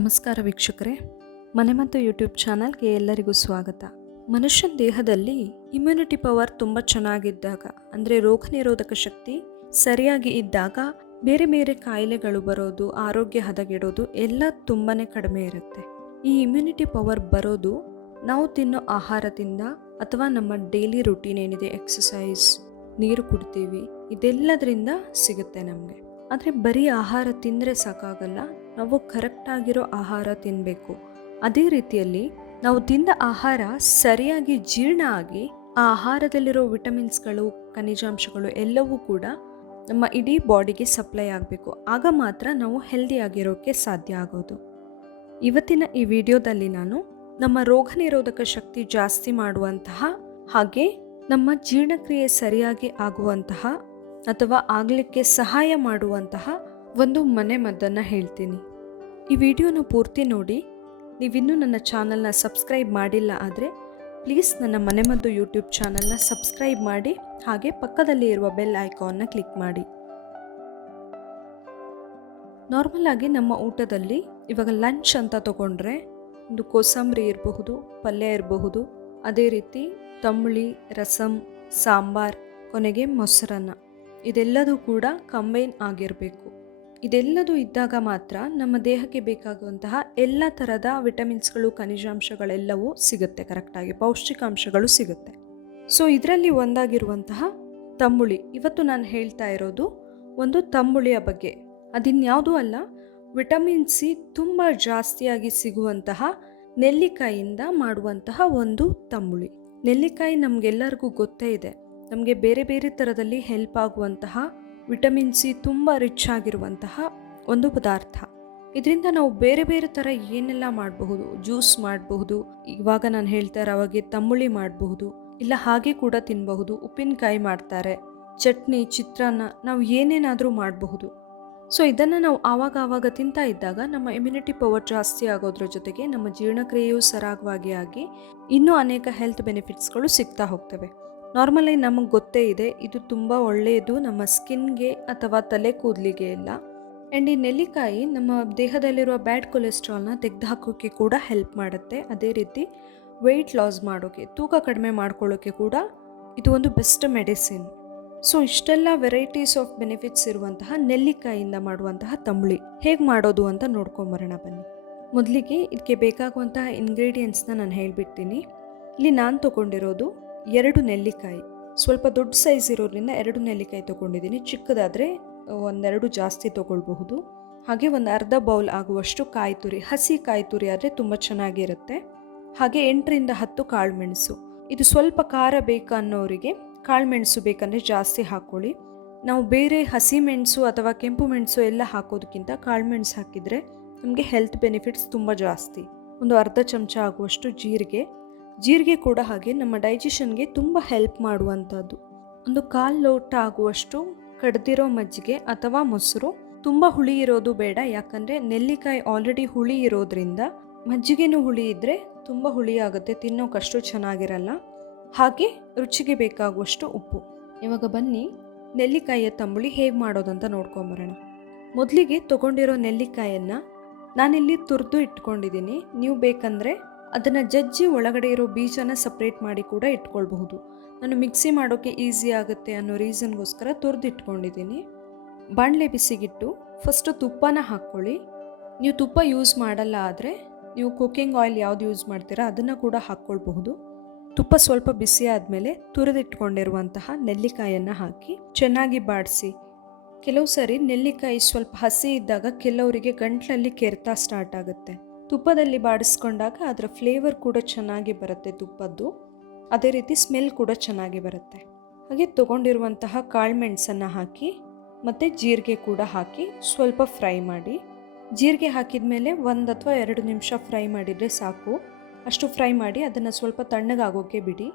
ನಮಸ್ಕಾರ ವೀಕ್ಷಕರೇ, ಮನೆಮದ್ದು ಯೂಟ್ಯೂಬ್ ಚಾನಲ್ಗೆ ಎಲ್ಲರಿಗೂ ಸ್ವಾಗತ. ಮನುಷ್ಯನ ದೇಹದಲ್ಲಿ ಇಮ್ಯುನಿಟಿ ಪವರ್ ತುಂಬ ಚೆನ್ನಾಗಿದ್ದಾಗ, ಅಂದರೆ ರೋಗ ನಿರೋಧಕ ಶಕ್ತಿ ಸರಿಯಾಗಿ ಇದ್ದಾಗ ಬೇರೆ ಬೇರೆ ಕಾಯಿಲೆಗಳು ಬರೋದು, ಆರೋಗ್ಯ ಹದಗೆಡೋದು ಎಲ್ಲ ತುಂಬಾ ಕಡಿಮೆ ಇರುತ್ತೆ. ಈ ಇಮ್ಯುನಿಟಿ ಪವರ್ ಬರೋದು ನಾವು ತಿನ್ನೋ ಆಹಾರದಿಂದ ಅಥವಾ ನಮ್ಮ ಡೈಲಿ ರುಟೀನ್ ಏನಿದೆ, ಎಕ್ಸಸೈಸ್, ನೀರು ಕುಡ್ತೀವಿ, ಇದೆಲ್ಲದರಿಂದ ಸಿಗುತ್ತೆ ನಮಗೆ. ಆದರೆ ಬರೀ ಆಹಾರ ತಿಂದರೆ ಸಾಕಾಗಲ್ಲ, ನಾವು ಕರೆಕ್ಟಾಗಿರೋ ಆಹಾರ ತಿನ್ನಬೇಕು. ಅದೇ ರೀತಿಯಲ್ಲಿ ನಾವು ತಿಂದ ಆಹಾರ ಸರಿಯಾಗಿ ಜೀರ್ಣ ಆಗಿ ಆ ಆಹಾರದಲ್ಲಿರೋ ವಿಟಮಿನ್ಸ್ಗಳು, ಖನಿಜಾಂಶಗಳು ಎಲ್ಲವೂ ಕೂಡ ನಮ್ಮ ಇಡೀ ಬಾಡಿಗೆ ಸಪ್ಲೈ ಆಗಬೇಕು. ಆಗ ಮಾತ್ರ ನಾವು ಹೆಲ್ದಿಯಾಗಿರೋಕ್ಕೆ ಸಾಧ್ಯ ಆಗೋದು. ಇವತ್ತಿನ ಈ ವಿಡಿಯೋದಲ್ಲಿ ನಾನು ನಮ್ಮ ರೋಗ ನಿರೋಧಕ ಶಕ್ತಿ ಜಾಸ್ತಿ ಮಾಡುವಂತಹ ಹಾಗೆ ನಮ್ಮ ಜೀರ್ಣಕ್ರಿಯೆ ಸರಿಯಾಗಿ ಆಗುವಂತಹ ಅಥವಾ ಆಗಲಿಕ್ಕೆ ಸಹಾಯ ಮಾಡುವಂತಹ ಒಂದು ಮನೆಮದ್ದನ್ನು ಹೇಳ್ತೀನಿ. ಈ ವಿಡಿಯೋನ ಪೂರ್ತಿ ನೋಡಿ. ನೀವಿನ್ನೂ ನನ್ನ ಚಾನಲ್ನ ಸಬ್ಸ್ಕ್ರೈಬ್ ಮಾಡಿಲ್ಲ ಆದರೆ ಪ್ಲೀಸ್ ನನ್ನ ಮನೆಮದ್ದು ಯೂಟ್ಯೂಬ್ ಚಾನಲ್ನ ಸಬ್ಸ್ಕ್ರೈಬ್ ಮಾಡಿ, ಹಾಗೆ ಪಕ್ಕದಲ್ಲಿ ಇರುವ ಬೆಲ್ ಐಕಾನ್ನ ಕ್ಲಿಕ್ ಮಾಡಿ. ನಾರ್ಮಲ್ ಆಗಿ ನಮ್ಮ ಊಟದಲ್ಲಿ ಇವಾಗ ಲಂಚ್ ಅಂತ ತಗೊಂಡ್ರೆ ಒಂದು ಕೋಸಂಬರಿ ಇರಬಹುದು, ಪಲ್ಯ ಇರಬಹುದು, ಅದೇ ರೀತಿ ತಂಬಳಿ, ರಸಂ, ಸಾಂಬಾರ್, ಕೊನೆಗೆ ಮೊಸರನ್ನ, ಇದೆಲ್ಲದೂ ಕೂಡ ಕಂಬೈನ್ ಆಗಿರಬೇಕು. ಇದೆಲ್ಲದೂ ಇದ್ದಾಗ ಮಾತ್ರ ನಮ್ಮ ದೇಹಕ್ಕೆ ಬೇಕಾಗುವಂತಹ ಎಲ್ಲ ಥರದ ವಿಟಮಿನ್ಸ್ಗಳು, ಖನಿಜಾಂಶಗಳೆಲ್ಲವೂ ಸಿಗುತ್ತೆ, ಕರೆಕ್ಟಾಗಿ ಪೌಷ್ಟಿಕಾಂಶಗಳು ಸಿಗುತ್ತೆ. ಸೊ ಇದರಲ್ಲಿ ಒಂದಾಗಿರುವಂತಹ ತಂಬುಳಿ, ಇವತ್ತು ನಾನು ಹೇಳ್ತಾ ಇರೋದು ಒಂದು ತಂಬುಳಿಯ ಬಗ್ಗೆ. ಅದಿನ್ಯಾವುದೂ ಅಲ್ಲ, ವಿಟಮಿನ್ ಸಿ ತುಂಬ ಜಾಸ್ತಿಯಾಗಿ ಸಿಗುವಂತಹ ನೆಲ್ಲಿಕಾಯಿಯಿಂದ ಮಾಡುವಂತಹ ಒಂದು ತಂಬುಳಿ. ನೆಲ್ಲಿಕಾಯಿ ನಮಗೆಲ್ಲರಿಗೂ ಗೊತ್ತೇ ಇದೆ, ನಮಗೆ ಬೇರೆ ಬೇರೆ ಥರದಲ್ಲಿ ಹೆಲ್ಪ್ ಆಗುವಂತಹ ವಿಟಮಿನ್ ಸಿ ತುಂಬ ರಿಚ್ ಆಗಿರುವಂತಹ ಒಂದು ಪದಾರ್ಥ. ಇದರಿಂದ ನಾವು ಬೇರೆ ಬೇರೆ ಥರ ಏನೆಲ್ಲ ಮಾಡಬಹುದು, ಜ್ಯೂಸ್ ಮಾಡಬಹುದು, ಇವಾಗ ನಾನು ಹೇಳ್ತಾ ಇರೋ ಅವಾಗೆ ತಂಬುಳಿ ಮಾಡಬಹುದು, ಇಲ್ಲ ಹಾಗೆ ಕೂಡ ತಿನ್ನಬಹುದು, ಉಪ್ಪಿನಕಾಯಿ ಮಾಡ್ತಾರೆ, ಚಟ್ನಿ, ಚಿತ್ರಾನ್ನ, ನಾವು ಏನೇನಾದರೂ ಮಾಡಬಹುದು. ಸೊ ಇದನ್ನು ನಾವು ಆವಾಗ ತಿಂತಾ ಇದ್ದಾಗ ನಮ್ಮ ಇಮ್ಯುನಿಟಿ ಪವರ್ ಜಾಸ್ತಿ ಆಗೋದ್ರ ಜೊತೆಗೆ ನಮ್ಮ ಜೀರ್ಣಕ್ರಿಯೆಯು ಸರಾಗವಾಗಿ ಆಗಿ ಇನ್ನೂ ಅನೇಕ ಹೆಲ್ತ್ ಬೆನಿಫಿಟ್ಸ್ಗಳು ಸಿಗ್ತಾ ಹೋಗ್ತವೆ. ನಾರ್ಮಲಿ ನಮಗೆ ಗೊತ್ತೇ ಇದೆ, ಇದು ತುಂಬ ಒಳ್ಳೆಯದು ನಮ್ಮ ಸ್ಕಿನ್ಗೆ ಅಥವಾ ತಲೆ ಕೂದಲಿಗೆ ಎಲ್ಲ. ಆ್ಯಂಡ್ ಈ ನೆಲ್ಲಿಕಾಯಿ ನಮ್ಮ ದೇಹದಲ್ಲಿರುವ ಬ್ಯಾಡ್ ಕೊಲೆಸ್ಟ್ರಾಲ್ನ ತೆಗೆದುಹಾಕೋಕ್ಕೆ ಕೂಡ ಹೆಲ್ಪ್ ಮಾಡುತ್ತೆ. ಅದೇ ರೀತಿ ವೆಯ್ಟ್ ಲಾಸ್ ಮಾಡೋಕ್ಕೆ, ತೂಕ ಕಡಿಮೆ ಮಾಡ್ಕೊಳ್ಳೋಕ್ಕೆ ಕೂಡ ಇದು ಒಂದು ಬೆಸ್ಟ್ ಮೆಡಿಸಿನ್. ಸೊ ಇಷ್ಟೆಲ್ಲ ವೆರೈಟೀಸ್ ಆಫ್ ಬೆನಿಫಿಟ್ಸ್ ಇರುವಂತಹ ನೆಲ್ಲಿಕಾಯಿಯಿಂದ ಮಾಡುವಂತಹ ತಂಬುಳಿ ಹೇಗೆ ಮಾಡೋದು ಅಂತ ನೋಡ್ಕೊಂಬರೋಣ ಬನ್ನಿ. ಮೊದಲಿಗೆ ಇದಕ್ಕೆ ಬೇಕಾಗುವಂತಹ ಇಂಗ್ರೀಡಿಯೆಂಟ್ಸ್ನ ನಾನು ಹೇಳಿಬಿಡ್ತೀನಿ. ಇಲ್ಲಿ ನಾನು ತೊಗೊಂಡಿರೋದು 2 ನೆಲ್ಲಿಕಾಯಿ, ಸ್ವಲ್ಪ ದೊಡ್ಡ ಸೈಜ್ ಇರೋದ್ರಿಂದ 2 ನೆಲ್ಲಿಕಾಯಿ ತೊಗೊಂಡಿದ್ದೀನಿ. ಚಿಕ್ಕದಾದರೆ ಒಂದೆರಡು ಜಾಸ್ತಿ ತೊಗೊಳ್ಬಹುದು. ಹಾಗೆ ಒಂದು ಅರ್ಧ ಬೌಲ್ ಆಗುವಷ್ಟು ಕಾಯಿ ತುರಿ, ಹಸಿ ಕಾಯಿ ತುರಿ ಆದರೆ ತುಂಬ ಚೆನ್ನಾಗಿರುತ್ತೆ. ಹಾಗೆ 8ರಿಂದ 10 ಕಾಳುಮೆಣಸು. ಇದು ಸ್ವಲ್ಪ ಖಾರ ಬೇಕು ಅನ್ನೋರಿಗೆ ಕಾಳುಮೆಣಸು ಬೇಕಂದರೆ ಜಾಸ್ತಿ ಹಾಕ್ಕೊಳ್ಳಿ. ನಾವು ಬೇರೆ ಹಸಿ ಮೆಣಸು ಅಥವಾ ಕೆಂಪು ಮೆಣಸು ಎಲ್ಲ ಹಾಕೋದಕ್ಕಿಂತ ಕಾಳುಮೆಣಸು ಹಾಕಿದರೆ ನಮಗೆ ಹೆಲ್ತ್ ಬೆನಿಫಿಟ್ಸ್ ತುಂಬ ಜಾಸ್ತಿ. ಒಂದು ಅರ್ಧ ಚಮಚ ಆಗುವಷ್ಟು ಜೀರಿಗೆ ಕೂಡ ಹಾಗೆ ನಮ್ಮ ಡೈಜೆಷನ್ಗೆ ತುಂಬ ಹೆಲ್ಪ್ ಮಾಡುವಂಥದ್ದು. ಒಂದು 1/4 ಲೋಟ ಆಗುವಷ್ಟು ಕಡ್ದಿರೋ ಮಜ್ಜಿಗೆ ಅಥವಾ ಮೊಸರು. ತುಂಬ ಹುಳಿ ಇರೋದು ಬೇಡ, ಯಾಕಂದರೆ ನೆಲ್ಲಿಕಾಯಿ ಆಲ್ರೆಡಿ ಹುಳಿ ಇರೋದ್ರಿಂದ ಮಜ್ಜಿಗೆನೂ ಹುಳಿ ಇದ್ದರೆ ತುಂಬ ಹುಳಿ ಆಗುತ್ತೆ, ತಿನ್ನೋಕಷ್ಟು ಚೆನ್ನಾಗಿರಲ್ಲ. ಹಾಗೆ ರುಚಿಗೆ ಬೇಕಾಗುವಷ್ಟು ಉಪ್ಪು. ಇವಾಗ ಬನ್ನಿ ನೆಲ್ಲಿಕಾಯಿಯ ತಂಬುಳಿ ಹೇಗೆ ಮಾಡೋದಂತ ನೋಡ್ಕೊಂಬರೋಣ. ಮೊದಲಿಗೆ ತೊಗೊಂಡಿರೋ ನೆಲ್ಲಿಕಾಯನ್ನು ನಾನಿಲ್ಲಿ ತುರಿದು ಇಟ್ಕೊಂಡಿದ್ದೀನಿ. ನೀವು ಬೇಕಂದರೆ ಅದನ್ನು ಜಜ್ಜಿ ಒಳಗಡೆ ಇರೋ ಬೀಜನ ಸಪ್ರೇಟ್ ಮಾಡಿ ಕೂಡ ಇಟ್ಕೊಳ್ಬಹುದು. ನಾನು ಮಿಕ್ಸಿ ಮಾಡೋಕ್ಕೆ ಈಸಿ ಆಗುತ್ತೆ ಅನ್ನೋ ರೀಸನ್ಗೋಸ್ಕರ ತುರಿದು ಇಟ್ಕೊಂಡಿದ್ದೀನಿ. ಬಾಣಲೆ ಬಿಸಿಗಿಟ್ಟು ಫಸ್ಟು ತುಪ್ಪನ ಹಾಕ್ಕೊಳ್ಳಿ. ನೀವು ತುಪ್ಪ ಯೂಸ್ ಮಾಡಲ್ಲ ಆದರೆ ನೀವು ಕುಕ್ಕಿಂಗ್ ಆಯಿಲ್ ಯಾವುದು ಯೂಸ್ ಮಾಡ್ತೀರಾ ಅದನ್ನು ಕೂಡ ಹಾಕ್ಕೊಳ್ಬಹುದು. ತುಪ್ಪ ಸ್ವಲ್ಪ ಬಿಸಿ ಆದಮೇಲೆ ತುರಿದಿಟ್ಕೊಂಡಿರುವಂತಹ ನೆಲ್ಲಿಕಾಯನ್ನು ಹಾಕಿ ಚೆನ್ನಾಗಿ ಬಾಡಿಸಿ. ಕೆಲವು ಸರಿ ನೆಲ್ಲಿಕಾಯಿ ಸ್ವಲ್ಪ ಹಸಿ ಇದ್ದಾಗ ಕೆಲವರಿಗೆ ಗಂಟ್ಲಲ್ಲಿ ಕೆರೆತ ಸ್ಟಾರ್ಟ್ ಆಗುತ್ತೆ. ತುಪ್ಪದಲ್ಲಿ ಬಾಡಿಸ್ಕೊಂಡಾಗ ಅದರ ಫ್ಲೇವರ್ ಕೂಡ ಚೆನ್ನಾಗಿ ಬರುತ್ತೆ ತುಪ್ಪದ್ದು, ಅದೇ ರೀತಿ ಸ್ಮೆಲ್ ಕೂಡ ಚೆನ್ನಾಗಿ ಬರುತ್ತೆ. ಹಾಗೆ ತೊಗೊಂಡಿರುವಂತಹ ಕಾಳುಮೆಣಸನ್ನು ಹಾಕಿ ಮತ್ತು ಜೀರಿಗೆ ಕೂಡ ಹಾಕಿ ಸ್ವಲ್ಪ ಫ್ರೈ ಮಾಡಿ. ಜೀರಿಗೆ ಹಾಕಿದ ಮೇಲೆ 1 ಅಥವಾ 2 ನಿಮಿಷ ಫ್ರೈ ಮಾಡಿದರೆ ಸಾಕು. ಅಷ್ಟು ಫ್ರೈ ಮಾಡಿ ಅದನ್ನು ಸ್ವಲ್ಪ ತಣ್ಣಗಾಗೋಕ್ಕೆ ಬಿಡಿ.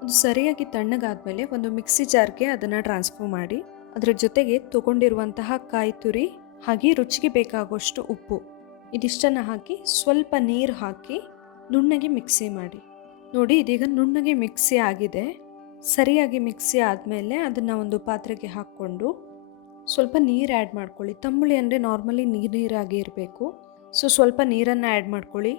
ಅದು ಸರಿಯಾಗಿ ತಣ್ಣಗಾದ್ಮೇಲೆ ಒಂದು ಮಿಕ್ಸಿ ಜಾರ್ಗೆ ಅದನ್ನು ಟ್ರಾನ್ಸ್ಫರ್ ಮಾಡಿ. ಅದರ ಜೊತೆಗೆ ತೊಗೊಂಡಿರುವಂತಹ ಕಾಯಿ ತುರಿ ಹಾಗೆ ರುಚಿಗೆ ಬೇಕಾಗುವಷ್ಟು ಉಪ್ಪು, ಇದಿಷ್ಟನ್ನು ಹಾಕಿ ಸ್ವಲ್ಪ ನೀರು ಹಾಕಿ ನುಣ್ಣಗೆ ಮಿಕ್ಸಿ ಮಾಡಿ. ನೋಡಿ, ಇದೀಗ ನುಣ್ಣಗೆ ಮಿಕ್ಸಿ ಆಗಿದೆ. ಸರಿಯಾಗಿ ಮಿಕ್ಸಿ ಆದಮೇಲೆ ಅದನ್ನು ಒಂದು ಪಾತ್ರೆಗೆ ಹಾಕ್ಕೊಂಡು ಸ್ವಲ್ಪ ನೀರು ಆ್ಯಡ್ ಮಾಡ್ಕೊಳ್ಳಿ. ತಂಬುಳಿ ಅಂದರೆ ನಾರ್ಮಲಿ ನೀರಾಗಿ ಇರಬೇಕು. ಸೊ ಸ್ವಲ್ಪ ನೀರನ್ನು ಆ್ಯಡ್ ಮಾಡ್ಕೊಳ್ಳಿ.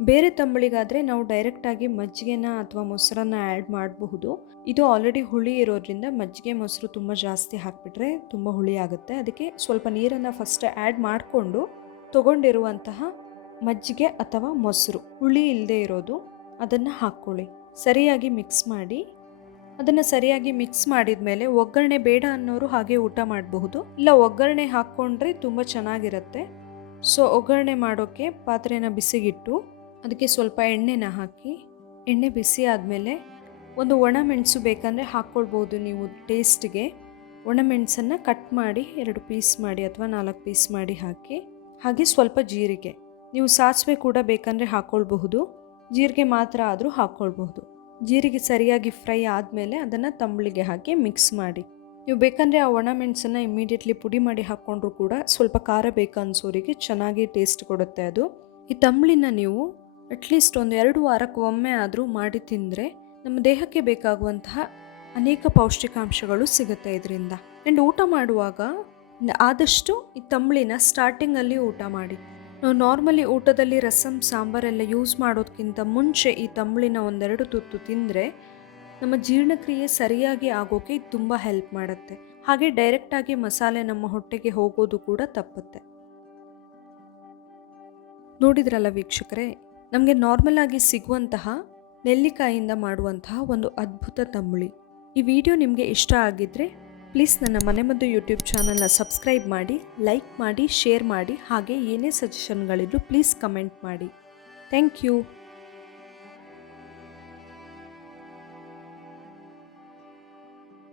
ಬೇರೆ ತಂಬಳಿಗಾದರೆ ನಾವು ಡೈರೆಕ್ಟಾಗಿ ಮಜ್ಜಿಗೆನ ಅಥವಾ ಮೊಸರನ್ನ ಆ್ಯಡ್ ಮಾಡಬಹುದು. ಇದು ಆಲ್ರೆಡಿ ಹುಳಿ ಇರೋದ್ರಿಂದ ಮಜ್ಜಿಗೆ ಮೊಸರು ತುಂಬ ಜಾಸ್ತಿ ಹಾಕಿಬಿಟ್ರೆ ತುಂಬ ಹುಳಿ ಆಗುತ್ತೆ. ಅದಕ್ಕೆ ಸ್ವಲ್ಪ ನೀರನ್ನು ಫಸ್ಟ್ ಆ್ಯಡ್ ಮಾಡಿಕೊಂಡು ತೊಗೊಂಡಿರುವಂತಹ ಮಜ್ಜಿಗೆ ಅಥವಾ ಮೊಸರು ಹುಳಿ ಇಲ್ಲದೆ ಇರೋದು ಅದನ್ನು ಹಾಕ್ಕೊಳ್ಳಿ. ಸರಿಯಾಗಿ ಮಿಕ್ಸ್ ಮಾಡಿ. ಅದನ್ನು ಸರಿಯಾಗಿ ಮಿಕ್ಸ್ ಮಾಡಿದ ಮೇಲೆ ಒಗ್ಗರಣೆ ಬೇಡ ಅನ್ನೋರು ಹಾಗೆ ಊಟ ಮಾಡಬಹುದು, ಇಲ್ಲ ಒಗ್ಗರಣೆ ಹಾಕ್ಕೊಂಡ್ರೆ ತುಂಬ ಚೆನ್ನಾಗಿರುತ್ತೆ. ಸೊ ಒಗ್ಗರಣೆ ಮಾಡೋಕ್ಕೆ ಪಾತ್ರೆನ ಬಿಸಿಗಿಟ್ಟು ಅದಕ್ಕೆ ಸ್ವಲ್ಪ ಎಣ್ಣೆನ ಹಾಕಿ, ಎಣ್ಣೆ ಬಿಸಿ ಆದಮೇಲೆ ಒಂದು ಒಣಮೆಣಸು ಬೇಕಂದರೆ ಹಾಕ್ಕೊಳ್ಬೋದು ನೀವು ಟೇಸ್ಟ್ಗೆ. ಒಣಮೆಣಸನ್ನು ಕಟ್ ಮಾಡಿ 2 ಪೀಸ್ ಮಾಡಿ ಅಥವಾ 4 ಪೀಸ್ ಮಾಡಿ ಹಾಕಿ, ಹಾಗೆ ಸ್ವಲ್ಪ ಜೀರಿಗೆ. ನೀವು ಸಾಸಿವೆ ಕೂಡ ಬೇಕಂದರೆ ಹಾಕ್ಕೊಳ್ಬಹುದು, ಜೀರಿಗೆ ಮಾತ್ರ ಆದರೂ ಹಾಕ್ಕೊಳ್ಬಹುದು. ಜೀರಿಗೆ ಸರಿಯಾಗಿ ಫ್ರೈ ಆದಮೇಲೆ ಅದನ್ನು ತಂಬಳಿಗೆ ಹಾಕಿ ಮಿಕ್ಸ್ ಮಾಡಿ. ನೀವು ಬೇಕಂದರೆ ಆ ಒಣಮೆಣಸನ್ನು ಇಮ್ಮಿಡಿಯೇಟ್ಲಿ ಪುಡಿ ಮಾಡಿ ಹಾಕ್ಕೊಂಡ್ರೂ ಕೂಡ ಸ್ವಲ್ಪ ಖಾರ ಬೇಕನ್ಸೋರಿಗೆ ಚೆನ್ನಾಗಿ ಟೇಸ್ಟ್ ಕೊಡುತ್ತೆ ಅದು. ಈ ತಂಬಳಿನ ನೀವು ಅಟ್ಲೀಸ್ಟ್ ಒಂದು 2 ವಾರಕ್ಕೆ ಒಮ್ಮೆ ಆದರೂ ಮಾಡಿ ತಿಂದರೆ ನಮ್ಮ ದೇಹಕ್ಕೆ ಬೇಕಾಗುವಂತಹ ಅನೇಕ ಪೌಷ್ಟಿಕಾಂಶಗಳು ಸಿಗುತ್ತೆ ಇದರಿಂದ. ಆ್ಯಂಡ್ ಊಟ ಮಾಡುವಾಗ ಆದಷ್ಟು ಈ ತಂಬಳಿನ ಸ್ಟಾರ್ಟಿಂಗಲ್ಲಿ ಊಟ ಮಾಡಿ. ನಾವು ನಾರ್ಮಲಿ ಊಟದಲ್ಲಿ ರಸಮ್ ಸಾಂಬಾರೆಲ್ಲ ಯೂಸ್ ಮಾಡೋದಕ್ಕಿಂತ ಮುಂಚೆ ಈ ತಂಬಳಿನ 1-2 ತುತ್ತು ತಿಂದರೆ ನಮ್ಮ ಜೀರ್ಣಕ್ರಿಯೆ ಸರಿಯಾಗಿ ಆಗೋಕ್ಕೆ ಇದು ತುಂಬ ಹೆಲ್ಪ್ ಮಾಡುತ್ತೆ. ಹಾಗೆ ಡೈರೆಕ್ಟಾಗಿ ಮಸಾಲೆ ನಮ್ಮ ಹೊಟ್ಟೆಗೆ ಹೋಗೋದು ಕೂಡ ತಪ್ಪುತ್ತೆ. ನೋಡಿದ್ರಲ್ಲ ವೀಕ್ಷಕರೇ, ನಮಗೆ ನಾರ್ಮಲ್ ಆಗಿ ಸಿಗುವಂತಹ ನೆಲ್ಲಿಕಾಯಿಯಿಂದ ಮಾಡುವಂತಹ ಒಂದು ಅದ್ಭುತ ತಂಬಳಿ. ಈ ವಿಡಿಯೋ ನಿಮಗೆ ಇಷ್ಟ ಆಗಿದ್ದರೆ ಪ್ಲೀಸ್ ನನ್ನ ಮನೆಮದ್ದು ಯೂಟ್ಯೂಬ್ ಚಾನಲ್ನ ಸಬ್ಸ್ಕ್ರೈಬ್ ಮಾಡಿ, ಲೈಕ್ ಮಾಡಿ, ಶೇರ್ ಮಾಡಿ. ಹಾಗೆ ಏನೇ ಸಜೆಷನ್ಗಳಿದ್ರು ಪ್ಲೀಸ್ ಕಮೆಂಟ್ ಮಾಡಿ. Thank you.